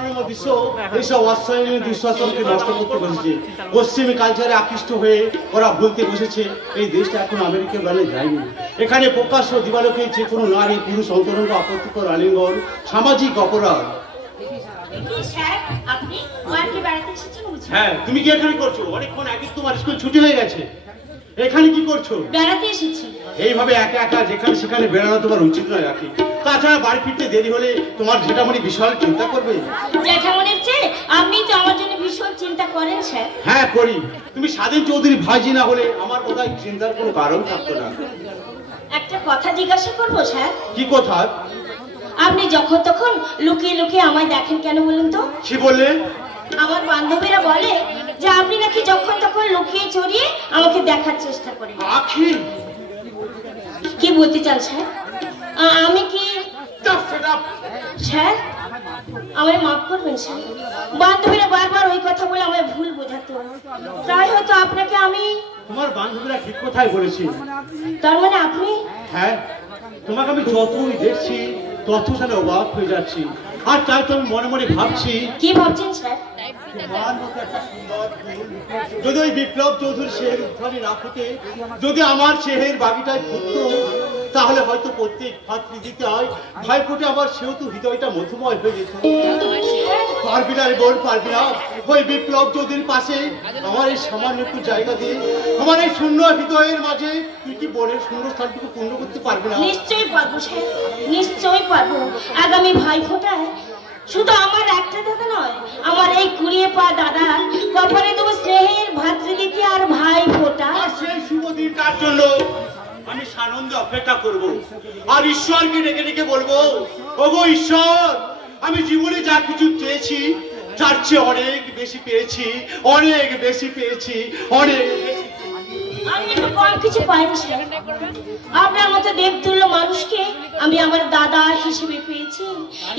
মনোরম দৃশ্য এইসব অশ্বায়নের দুঃশাসনকে নষ্ট করতে বসেছে। পশ্চিমী কালচারে আকৃষ্ট হয়ে ওরা বলতে বসেছে এই দেশটা এখন আমেরিকার বেলায় যায়নি। এখানে প্রকাশ্য দিবালোকে যে কোনো নারী পুরুষ অন্তরঙ্গ আপত্তিকর আলিঙ্গন সামাজিক অপরাধ। হ্যাঁ, তুমি কি এখানে করছো? অনেকক্ষণ আগে তোমার স্কুল ছুটি হয়ে গেছে, এখানে কি করছো? বেড়াতে এসেছি। এইভাবে একা একা যেখানে সেখানে বেড়ানো তোমার উচিত নয় রাখি। তাছাড়া বাড়ি ফিরতে দেরি হলে তোমার জেঠামণি বিশাল চিন্তা করবে। জেঠামণির চেয়ে আপনি তো আমার জন্য ভীষণ চিন্তা করেন স্যার। হ্যাঁ করি। তুমি স্বাধীন চৌধুরী ভাইজি না হলে আমার বোধহয় চিন্তার কোনো কারণ থাকতো না। একটা কথা জিজ্ঞাসা করবো স্যার? কি কথা? আপনি যখন তখন লুকিয়ে লুকিয়ে আমায় দেখেন কেন বলুন তো? কি বললে? আমার বান্ধবীরা বলে যে আপনি নাকি যখন তখন লুকিয়ে চড়িয়ে আমাকে দেখার চেষ্টা করেন। কি বলতে চান স্যার? আমি কি স্যার আমায় মাফ করবেন স্যার? বান্ধবীরা বারবার ওই কথা বলে আমায় ভুল বোঝাতো, তাই হয়তো আপনাকে আমি। তোমার বান্ধবীরা ঠিক কথাই বলেছি। তার মানে আপনি? হ্যাঁ, তোমাকে আমি যতই দেখছি তত যেন অবাক হয়ে যাচ্ছি। আর তাই তো আমি মনে মনে ভাবছি। কি ভাবছেন স্যার? যদি ওই বিপ্লব চৌধুরী শেহের উদ্ধারে না হতে, যদি আমার শেহের বাগিটায় ঘুরতো, তাহলে হয়তো প্রত্যেক ভাতৃদ্বিতীয়ায় ভাইফোঁটে আমার সেহেতু হৃদয়টা মধুময় হয়ে যেত। পারবি না রে বোন, পারবি না। ওই বিপ্লব চৌধুরীর পাশে আমার এই সামান্য একটু জায়গা দিয়ে আমার এই শূন্য হৃদয়ের মাঝে তুই কি বোনের শূন্য স্থানটুকু পূর্ণ করতে পারবি না? নিশ্চয়ই পারবো স্যার, নিশ্চয়ই পারবো। আগামী ভাইফোঁটায় শুধু আমার একটা দাদা নয়, আমার এই কুড়িয়ে পা দাদার কপালে দেবো স্নেহের ভাতৃদ্বিতীয়া আর ভাইফোঁটা। আর সেই শুভ দিনটার জন্য আমি সানন্দে অপেক্ষা করব। আর ঈশ্বরকে ডেকে ডেকে বলবো, ওগো ঈশ্বর, আমি জীবনে যা কিছু চেয়েছি তার চেয়ে অনেক বেশি পেয়েছি, অনেক বেশি পেয়েছি, অনেক বেশি। আমি কিন্তু কম কিছু পাইনি স্যার। আপনার মতো দেবতুল্য মানুষকে আমি আমার দাদা হিসেবে পেয়েছি,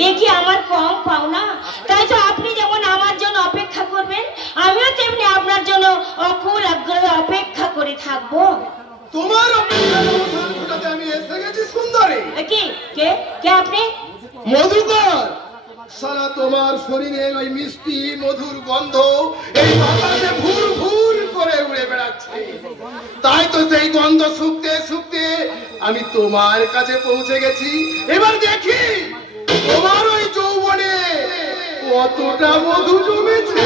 এ কি আমার কম পাওনা? তাই তো আপনি যেমন আমার জন্য অপেক্ষা করবেন, আমিও তেমনি আপনার জন্য অকুল আগ্রহে অপেক্ষা করে থাকবো। তোমার অপেক্ষাতে আমি এসে গেছি সুন্দরী। কি কে কে আপনি? মধুকর। সারা তোমার শরীরের ওই মিষ্টি মধুর গন্ধ এই বাতাসে ভুর ভুর করে উড়ে বেড়াচ্ছে। তাই তো সেই গন্ধ শুকতে শুকতে আমি তোমার কাছে পৌঁছে গেছি। এবার দেখি তোমার ওই যৌবনে কতটা মধু জমেছে।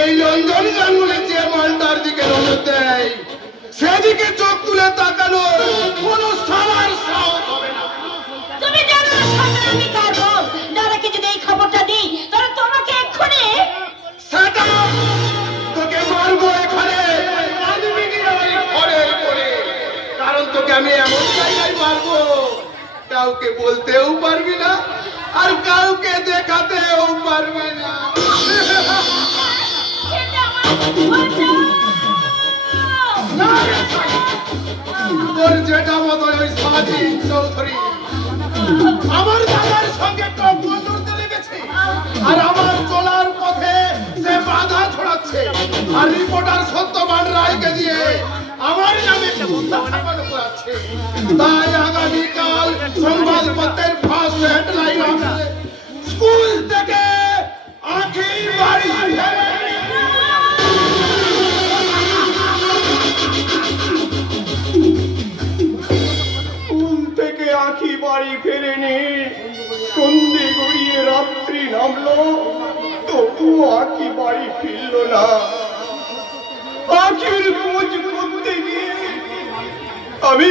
এই লন্ডন গাঙ্গুলি যে মালটার দিকে নজর দেয়, সেদিকে চোখ তুলে তাকানো কোন সালার সাহস হবে না। তুমি জানো আমি কার বোন? দাদাকে যদি এই খবরটা দিই তাহলে তোমাকে এক্ষুনি তোকে মারবো এখানে, কারণ তোকে আমি এমন জায়গায় মারবো কাউকে বলতেও পারবি না আর কাউকে দেখাতেও পারবি না। তোর যেটা মতো ওই স্বাধীন চৌধুরী আমার দাদার সঙ্গে টক্কর করতে লেগেছে, আর আমার চলার পথে সে বাধা ছড়াচ্ছে, আর রিপোর্টার সত্যবান রায়কে দিয়ে আমার নামে করাচ্ছে। তাই আগামীকাল সংবাদপত্রের ফার্স্ট হেডলাইন হবে, স্কুল থেকে আখি বাড়ি। আখি বাড়ি ফেরেনি, সন্ধে গড়িয়ে রাত্রি নামলো, তবুও আখি বাড়ি ফিরল না। আখির খোঁজ করতে গিয়ে আমি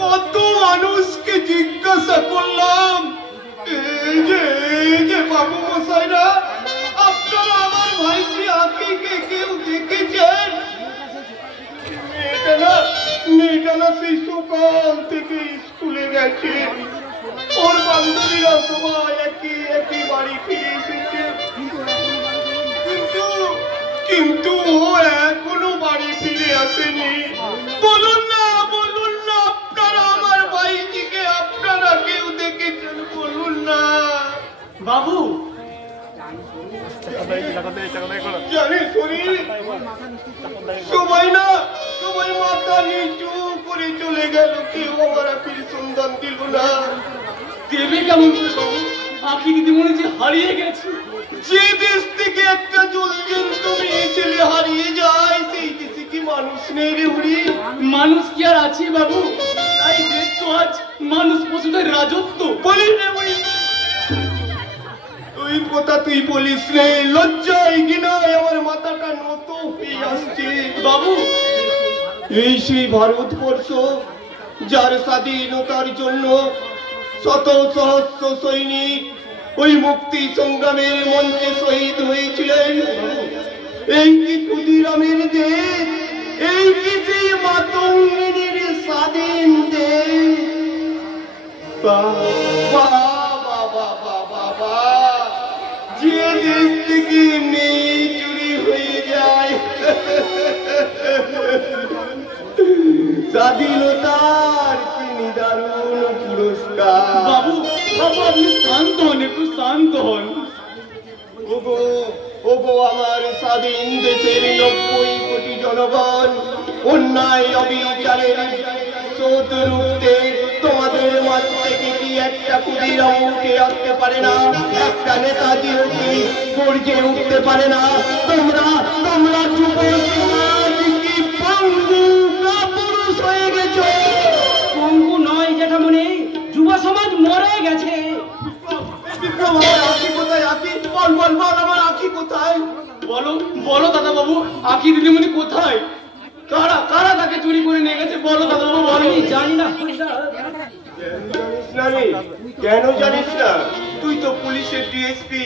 কত মানুষকে জিজ্ঞাসা করলাম, এই যে বাবু মশাইরা, আপনারা আমার ভাইকে আখিকে কেউ দেখেছেন? মেয়েটা না সেই সকাল থেকে স্কুলে গেছে, ওর বান্ধবীরা সবাই একই বাড়ি ফিরে এসেছে, কিন্তু ও এখনো বাড়ি ফিরে আসেনি। বলুন না আপনারা আমার ভাইজিকে আপনারা কেউ দেখেছেন? বলুন না বাবু। জানি শরীর সবাই না সবাই মাথা নিচু করে চলে গেল, কেউ আমার আখির সন্ধান দিল না। দেবে কেমন করে বাবু? আখি দিদিমণি যে হারিয়ে গেছে। যে দেশ থেকে একটা জলজন্ত মেয়ে ছেলে হারিয়ে যায়, সেই দেশে কি মানুষ নেই রে বুড়ি? মানুষ কি আর আছে বাবু? এই দেশ তো আজ মানুষ পশুদের রাজত্ব। বলিস রে বুড়ি, তুই কথা তুই বলিস রে, লজ্জায় ঘৃণায় আমার মাথাটা নত হয়ে আসছে। বাবু এই সেই ভারতবর্ষ যার স্বাধীনতার জন্য শত সহস্র সৈনিক ওই মুক্তি সংগ্রামের মঞ্চে শহীদ হয়েছিলেন। এই কি ক্ষুদিরামের দেশ, এই কি সেই মাতঙ্গিনীর স্বাধীন দেশ। বাবা বাবা বাবা বাবা, যে দেশ থেকে মেয়ে চুরি হয়ে যায়, স্বাধীনতার কি নিদারুণ পুরস্কার। বাবু বাবু আপনি শান্ত হন, একটু শান্ত হন। ওগো ওগো আমার স্বাধীন দেশের 90 কোটি জনগণ, অন্যায় অবিচারের শোধ রুখতে তোমাদের মাঝ থেকে কি একটা ক্ষুদিরাম উঠে আসতে পারে না? একটা নেতাজি কি গর্জে উঠতে পারে না? তোমরা তোমরা যুব সমাজ কি পঙ্গু কাপুরুষ হয়ে গেছো? পঙ্গু নয় জেঠামণি, যুব সমাজ মরে গেছে। বিক্রম, আমার আঁখি কোথায়? আঁখি বল বল বল, আমার আঁখি কোথায়? বলো বলো দাদা বাবু, আখি দিদিমণি কোথায়? কারা কারা তাকে চুরি করে নিয়ে গেছে? বলো দাদা বাবু বলো। আমি জানি না। জানিস না রে? কেন জানিস না? তুই তো পুলিশের ডিএসপি,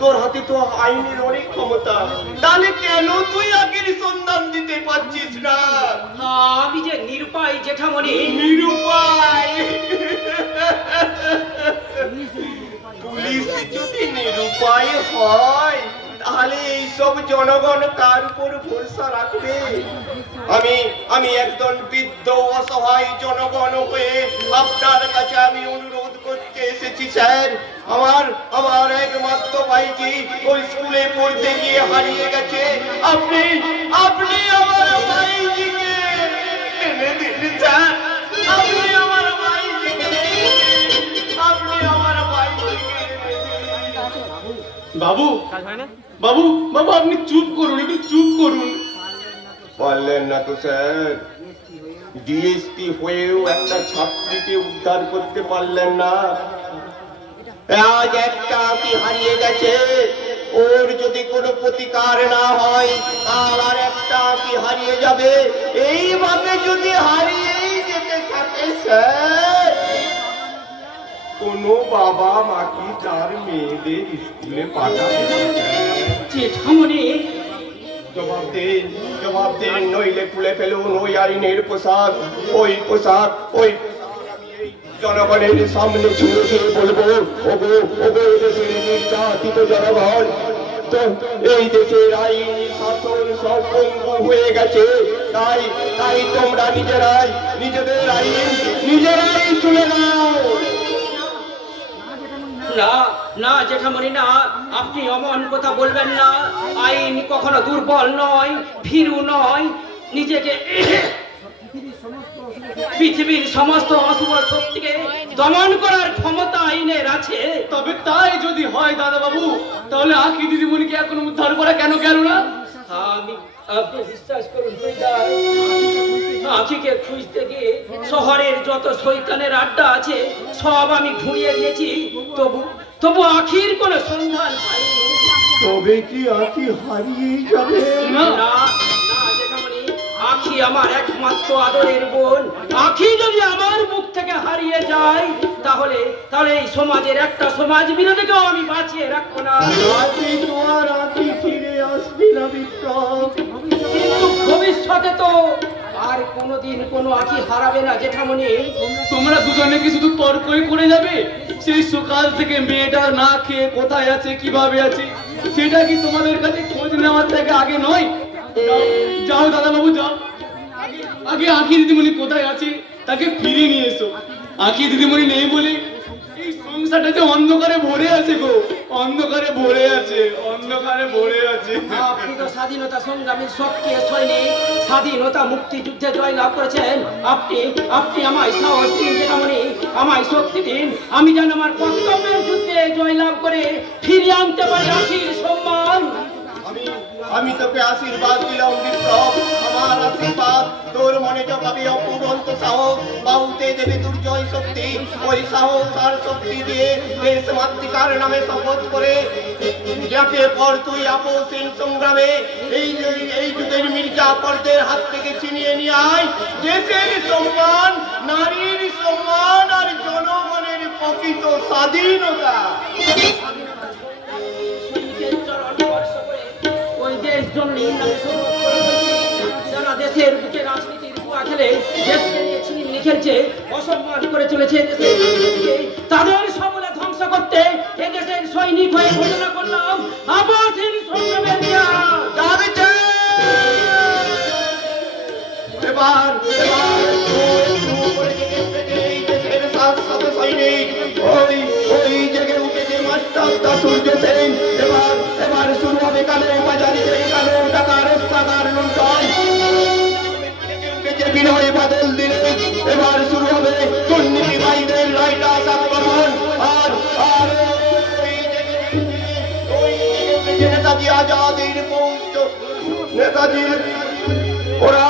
তোর হাতে তো আইনের অনেক ক্ষমতা, তাহলে কেন তুই আখির সন্ধান দিতে পারছিস না? আমি যে নিরুপায় জেঠামণি। নিরুপায়? পুলিশ যদি নিরুপায় হয়, তাহলে এইসব জনগণ কার উপর ভরসা রাখবে? আমি একজন বৃদ্ধ অসহায় জনগণ হয়ে আপনার কাছে আমি অনুরোধ করতে এসেছি স্যার। আমার একমাত্র ভাইজি ওই স্কুলে পড়তে গিয়ে হারিয়ে গেছে। আপনি আমার ভাইজিকে এনে দিন স্যার। আপনি আমার ভাইজিকে বাবু বাবু বাবু আপনি চুপ করুন, একটু চুপ করুন। পারলেন না তো স্যার? ডিএসপি হয়েও একটা ছাত্রীকে উদ্ধার করতে পারলেন না? আজ একটা আঁখি হারিয়ে গেছে, ওর যদি কোনো প্রতিকার না হয় আর একটা আঁখি হারিয়ে যাবে। এইভাবে যদি হারিয়েই যেতে থাকে স্যার, কোনো বাবা মাকে তার মেয়েদের স্কুলে পাঠাবে? জেঠামণি জবাব দেন, নইলে খুলে ফেলুন ওই আইনের পোশাক। ওই পোশাক আমি এই জনগণের সামনে ছুঁড়ে দিয়ে বলবো, ওগো ওগো দেশের নির্যাতিত জনগণ, তো এই দেশের আইন শাসন সব পঙ্গু হয়ে গেছে। তাই তোমরা নিজেদের আইন নিজেরাই তুলে নাও। না না জেঠামণি না, আপনি অমন কথা বলবেন না। আইন কখনো দুর্বল নয়, ভীরু নয়। নিজেকে পৃথিবীর সমস্ত অশুভ শক্তিকে দমন করার ক্ষমতা আইনের আছে। তবে তাই যদি হয় দাদা বাবু, তাহলে আখি দিদিমণিকে এখন উদ্ধার করা কেন গেল না? আপনি বিশ্বাস করুন, আখিকে খুঁজতে গিয়ে শহরের যত শয়তানের আড্ডা আছে সব আমি ঘুরিয়ে দিয়েছি, তবু আখির কোনো সন্ধান পাইনি। তবে কি আঁখি হারিয়ে যাবে? না না না জেঠামণি, আখি আমার একমাত্র আদরের বোন। আখি যদি আমার মুখ থেকে হারিয়ে যায়, তাহলে এই সমাজের একটা সমাজ বিরোধীকেও আমি বাঁচিয়ে রাখবো না। তোমার আঁখি ফিরে আসবে না বিক্রম। কিন্তু ভবিষ্যতে তো আর কোনোদিন কোনো আখি হারাবে না জেঠামণি। তোমরা দুজনে কি শুধু তর্কই করে যাবে? সেই সকাল থেকে মেয়েটা না খেয়ে কোথায় আছে, কিভাবে আছে, সেটা কি তোমাদের কাছে খোঁজ নেওয়ার থেকে আগে নয়? যাও দাদা বাবু যাও, আগে আখি দিদিমণি কোথায় আছে তাকে ফিরিয়ে নিয়ে এসো। আখি দিদিমণি নেই বলে এই সংসারটা যে অন্ধকারে ভরে আছে গো, অন্ধকারে ভরে আছে, অন্ধকারে ভরে আছে। আপনি তো স্বাধীনতা সংগ্রামীর সক্রিয় সৈনিক, স্বাধীনতা মুক্তিযুদ্ধে জয়লাভ করেছেন। আপনি আপনি আমায় সাহস দিন, যেমনি আমায় শক্তি দিন, আমি যেন আমার কর্তব্যের যুদ্ধে জয়লাভ করে ফিরিয়ে আনতে পারি রাখির সম্মান। আমি তোকে আশীর্বাদ দিলাম বিপ্লব, আমার আশীর্বাদ তোর মনে জপাবে অপুরন্ত সাহস, বাহুতে দেবে দুর্জয় শক্তি। ওই সাহস আর শক্তি দিয়ে দেশ মাতৃকার নামে শপথ করে যাকে পর তুই আপোষহীন সংগ্রামে এই যুগের মির্জাফরদের হাত থেকে ছিনিয়ে নিয়ে আয় দেশের সম্মান, নারীর সম্মান আর জনগণের প্রকৃত স্বাধীনতা। যারা দেশের বুকে রাজনীতির জুয়া খেলে, দেশকে নিয়ে ছিনিয়ে খেলছে, অসম্মান করে চলেছে তাদের সমূলে ধ্বংস করতে এ দেশের সৈনিক হয়ে ঘোষণা করলাম আপোষহীন সংগ্রামের এবার সৈনিক ওই জেগে উঠেছে মাস্টারদা সূর্য সেন। এবার শুরু হবে কালো বাজারিদের কালো টাকার রাস্তাঘাট লুণ্ঠন, বিনয় বাদল দিলে এবার শুরু হবে দুর্নীতিবাহীদের রাইটাস আক্রমণ। আর নেতাজি আজাদের নেতাজির ওরা